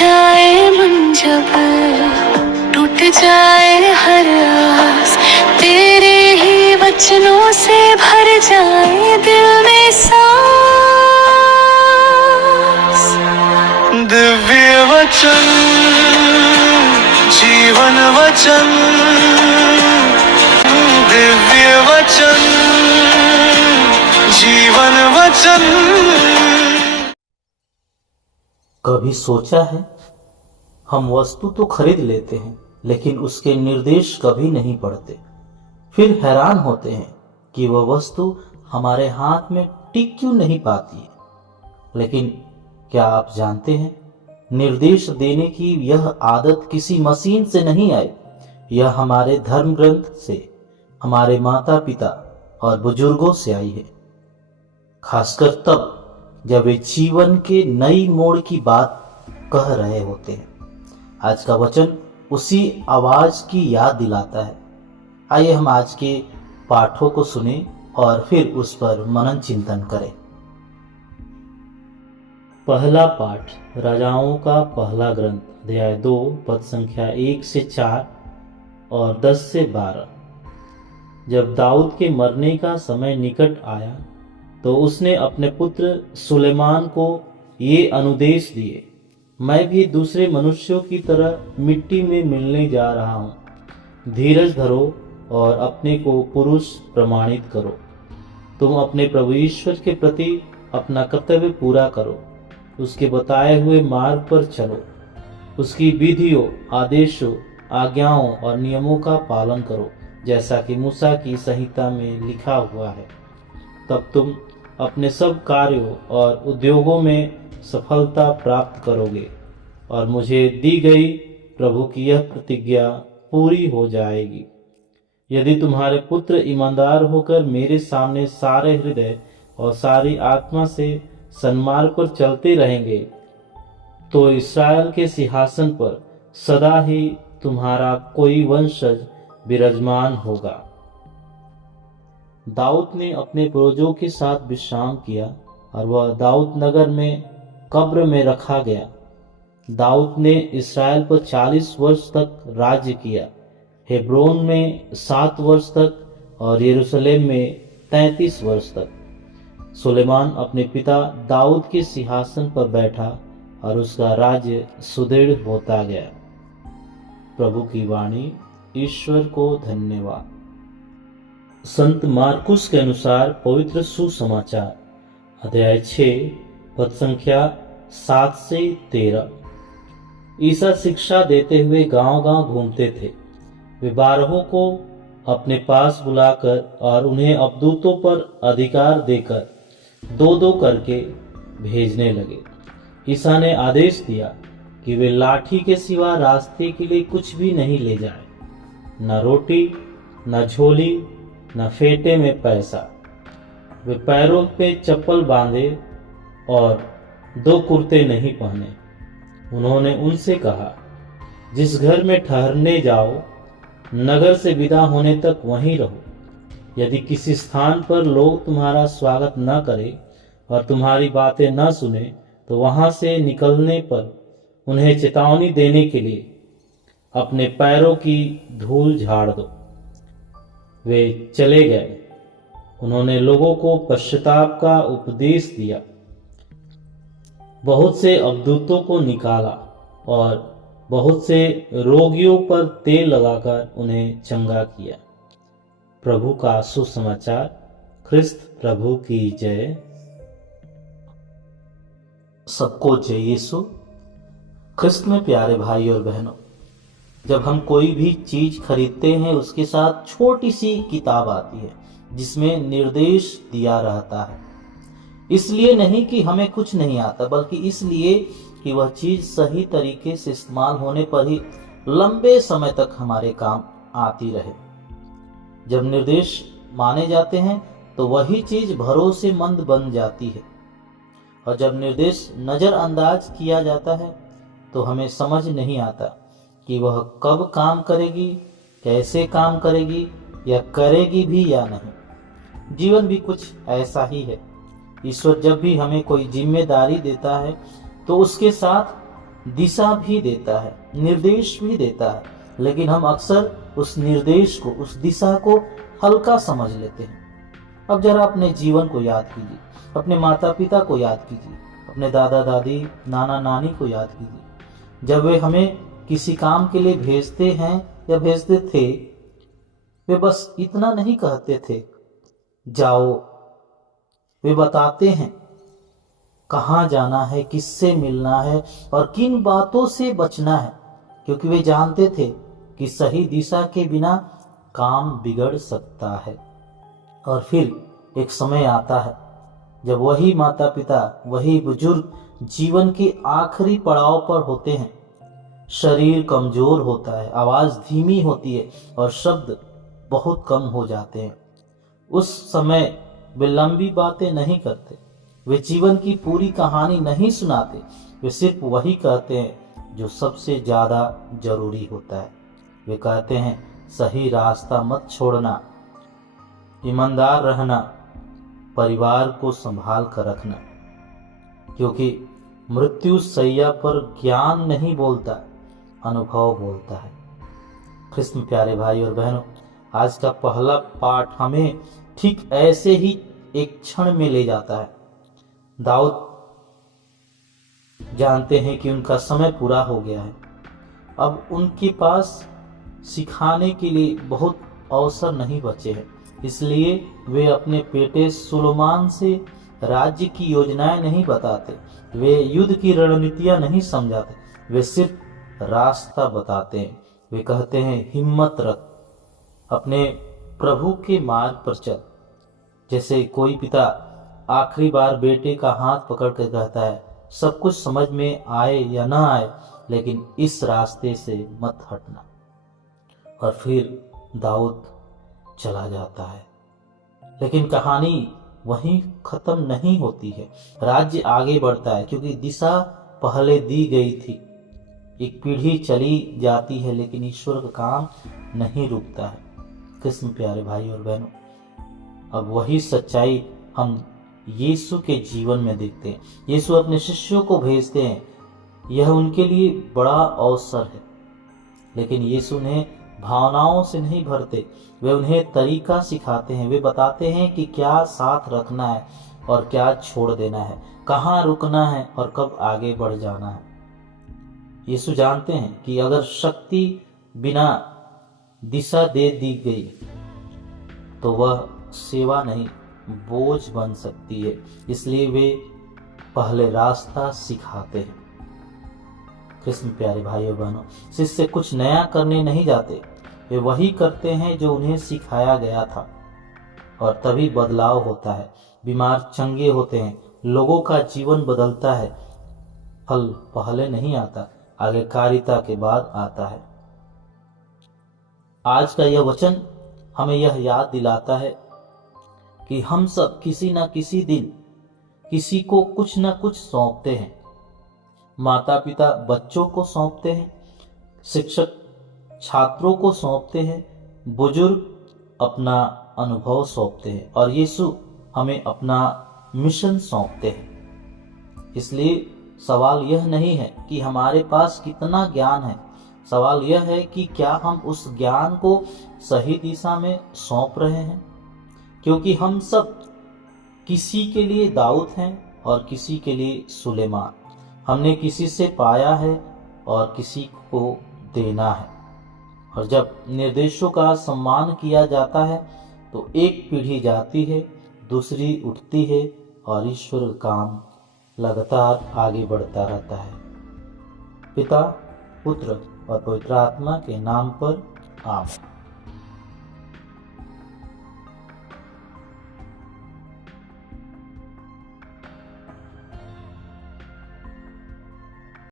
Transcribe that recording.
जाए मन जब, टूट जाए हर आस, तेरे ही वचनों से भर जाए दिल में सांस। दिव्य वचन, जीवन वचन, दिव्य वचन, जीवन वचन। कभी सोचा है, हम वस्तु तो खरीद लेते हैं लेकिन उसके निर्देश कभी नहीं पढ़ते। फिर हैरान होते हैं कि वह वस्तु हमारे हाथ में टिक क्यों नहीं पाती है। लेकिन क्या आप जानते हैं, निर्देश देने की यह आदत किसी मशीन से नहीं आई। यह हमारे धर्म ग्रंथ से, हमारे माता पिता और बुजुर्गों से आई है। खासकर तब जब वे जीवन के नई मोड़ की बात कह रहे होते हैं। आज का वचन उसी आवाज की याद दिलाता है। आइए हम आज के पाठों को सुने और फिर उस पर मनन चिंतन करें। पहला पाठ राजाओं का पहला ग्रंथ, अध्याय 2, पद संख्या 1 से 4 और 10 से 12। जब दाऊद के मरने का समय निकट आया तो उसने अपने पुत्र सुलेमान को ये अनुदेश दिए, मैं भी दूसरे मनुष्यों की तरह मिट्टी में मिलने जा रहा हूँ। धीरज धरो और अपने को पुरुष प्रमाणित करो। तुम अपने प्रभु ईश्वर के प्रति अपना कर्तव्य पूरा करो, उसके बताए हुए मार्ग पर चलो, उसकी विधियों, आदेशों, आज्ञाओं और नियमों का पालन करो, जैसा कि मूसा की संहिता में लिखा हुआ है। तब तुम अपने सब कार्यों और उद्योगों में सफलता प्राप्त करोगे और मुझे दी गई प्रभु की यह प्रतिज्ञा पूरी हो जाएगी। यदि तुम्हारे पुत्र ईमानदार होकर मेरे सामने सारे हृदय और सारी आत्मा से सन्मार्ग पर चलते रहेंगे तो इस्राएल के सिंहासन पर सदा ही तुम्हारा कोई वंशज विराजमान होगा। दाऊद ने अपने पूर्वजों के साथ विश्राम किया और वह दाऊद नगर में कब्र में रखा गया। दाऊद ने इस्राएल पर 40 वर्ष तक राज्य किया, हेब्रोन में 7 वर्ष तक और यरूशलेम में 33 वर्ष तक। सुलेमान अपने पिता दाऊद के सिंहासन पर बैठा और उसका राज्य सुदृढ़ होता गया। प्रभु की वाणी। ईश्वर को धन्यवाद। संत मार्कुस के अनुसार पवित्र सुसमाचार, अध्याय 6, पद संख्या 7 से 13। ईसा शिक्षा देते हुए गांव-गांव घूमते थे। वे 12 को अपने पास बुलाकर और उन्हें अवधूतों पर अधिकार देकर 2-2 करके भेजने लगे। ईसा ने आदेश दिया कि वे लाठी के सिवा रास्ते के लिए कुछ भी नहीं ले जाएं, न रोटी, न झोली, न फेटे में पैसा। वे पैरों पे चप्पल बांधे और 2 कुर्ते नहीं पहने। उन्होंने उनसे कहा, जिस घर में ठहरने जाओ, नगर से विदा होने तक वहीं रहो। यदि किसी स्थान पर लोग तुम्हारा स्वागत न करें और तुम्हारी बातें न सुने तो वहां से निकलने पर उन्हें चेतावनी देने के लिए अपने पैरों की धूल झाड़ दो। वे चले गए। उन्होंने लोगों को पश्चाताप का उपदेश दिया, बहुत से अवधूतों को निकाला और बहुत से रोगियों पर तेल लगाकर उन्हें चंगा किया। प्रभु का सुसमाचार। ख्रिस्त प्रभु की जय। सबको जय यीशु। ख्रिस्त में प्यारे भाई और बहनों, जब हम कोई भी चीज खरीदते हैं उसके साथ छोटी सी किताब आती है जिसमें निर्देश दिया रहता है। इसलिए नहीं कि हमें कुछ नहीं आता, बल्कि इसलिए कि वह चीज सही तरीके से इस्तेमाल होने पर ही लंबे समय तक हमारे काम आती रहे। जब निर्देश माने जाते हैं तो वही चीज भरोसेमंद बन जाती है, और जब निर्देश नजरअंदाज किया जाता है तो हमें समझ नहीं आता कि वह कब काम करेगी, कैसे काम करेगी या करेगी भी या नहीं। जीवन भी कुछ ऐसा ही है। ईश्वर जब भी हमें कोई जिम्मेदारी देता है तो उसके साथ दिशा भी देता है, निर्देश भी देता है, लेकिन हम अक्सर उस निर्देश को, उस दिशा को हल्का समझ लेते हैं। अब जरा अपने जीवन को याद कीजिए, अपने माता पिता को याद कीजिए, अपने दादा दादी, नाना नानी को याद कीजिए। जब वे हमें किसी काम के लिए भेजते हैं या भेजते थे, वे बस इतना नहीं कहते थे जाओ, वे बताते हैं कहाँ जाना है, किससे मिलना है और किन बातों से बचना है, क्योंकि वे जानते थे कि सही दिशा के बिना काम बिगड़ सकता है। और फिर एक समय आता है जब वही माता पिता, वही बुजुर्ग जीवन के आखिरी पड़ाव पर होते हैं। शरीर कमजोर होता है, आवाज धीमी होती है और शब्द बहुत कम हो जाते हैं। उस समय वे लंबी बातें नहीं करते, वे जीवन की पूरी कहानी नहीं सुनाते, वे सिर्फ वही कहते हैं जो सबसे ज्यादा जरूरी होता है। वे कहते हैं सही रास्ता मत छोड़ना, ईमानदार रहना, परिवार को संभाल कर रखना, क्योंकि मृत्यु सैया पर ज्ञान नहीं बोलता, अनुभव बोलता है। कृष्ण में प्यारे भाई और बहनों, आज का पहला पाठ हमें ठीक ऐसे ही एक क्षण में ले जाता है। दाऊद जानते हैं कि उनका समय पूरा हो गया है। अब उनके पास सिखाने के लिए बहुत अवसर नहीं बचे हैं, इसलिए वे अपने बेटे सुलेमान से राज्य की योजनाएं नहीं बताते, वे युद्ध की रणनीतियां नहीं समझाते, वे सिर्फ रास्ता बताते हैं। वे कहते हैं हिम्मत रख, अपने प्रभु के मार्ग पर चल। जैसे कोई पिता आखिरी बार बेटे का हाथ पकड़ कर कहता है सब कुछ समझ में आए या ना आए, लेकिन इस रास्ते से मत हटना। और फिर दाऊद चला जाता है, लेकिन कहानी वहीं खत्म नहीं होती है। राज्य आगे बढ़ता है, क्योंकि दिशा पहले दी गई थी। एक पीढ़ी चली जाती है, लेकिन ईश्वर का काम नहीं रुकता है। कृष्ण प्यारे भाई और बहनों, अब वही सच्चाई हम यीशु के जीवन में देखते हैं। यीशु अपने शिष्यों को भेजते हैं, यह उनके लिए बड़ा अवसर है, लेकिन यीशु ने भावनाओं से नहीं भरते, वे उन्हें तरीका सिखाते हैं। वे बताते हैं कि क्या साथ रखना है और क्या छोड़ देना है, कहाँ रुकना है और कब आगे बढ़ जाना है। यीशु जानते हैं कि अगर शक्ति बिना दिशा दे दी गई तो वह सेवा नहीं, बोझ बन सकती है। इसलिए वे पहले रास्ता सिखाते हैं। कृष्ण प्यारे भाई और बहनों, शिष्य कुछ नया करने नहीं जाते, वे वही करते हैं जो उन्हें सिखाया गया था, और तभी बदलाव होता है। बीमार चंगे होते हैं, लोगों का जीवन बदलता है। फल पहले नहीं आता, आज्ञाकारिता के बाद आता है। आज का यह वचन हमें यह याद दिलाता है कि हम सब किसी न किसी दिन किसी को कुछ न कुछ सौंपते हैं। माता पिता बच्चों को सौंपते हैं, शिक्षक छात्रों को सौंपते हैं, बुजुर्ग अपना अनुभव सौंपते हैं, और यीशु हमें अपना मिशन सौंपते हैं। इसलिए सवाल यह नहीं है कि हमारे पास कितना ज्ञान है, सवाल यह है कि क्या हम उस ज्ञान को सही दिशा में सौंप रहे हैं। क्योंकि हम सब किसी के लिए दाऊद हैं और किसी के लिए सुलेमान। हमने किसी से पाया है और किसी को देना है। और जब निर्देशों का सम्मान किया जाता है तो एक पीढ़ी जाती है, दूसरी उठती है, और ईश्वर का काम लगातार आगे बढ़ता रहता है। पिता, पुत्र और पवित्र आत्मा के नाम पर आमीन।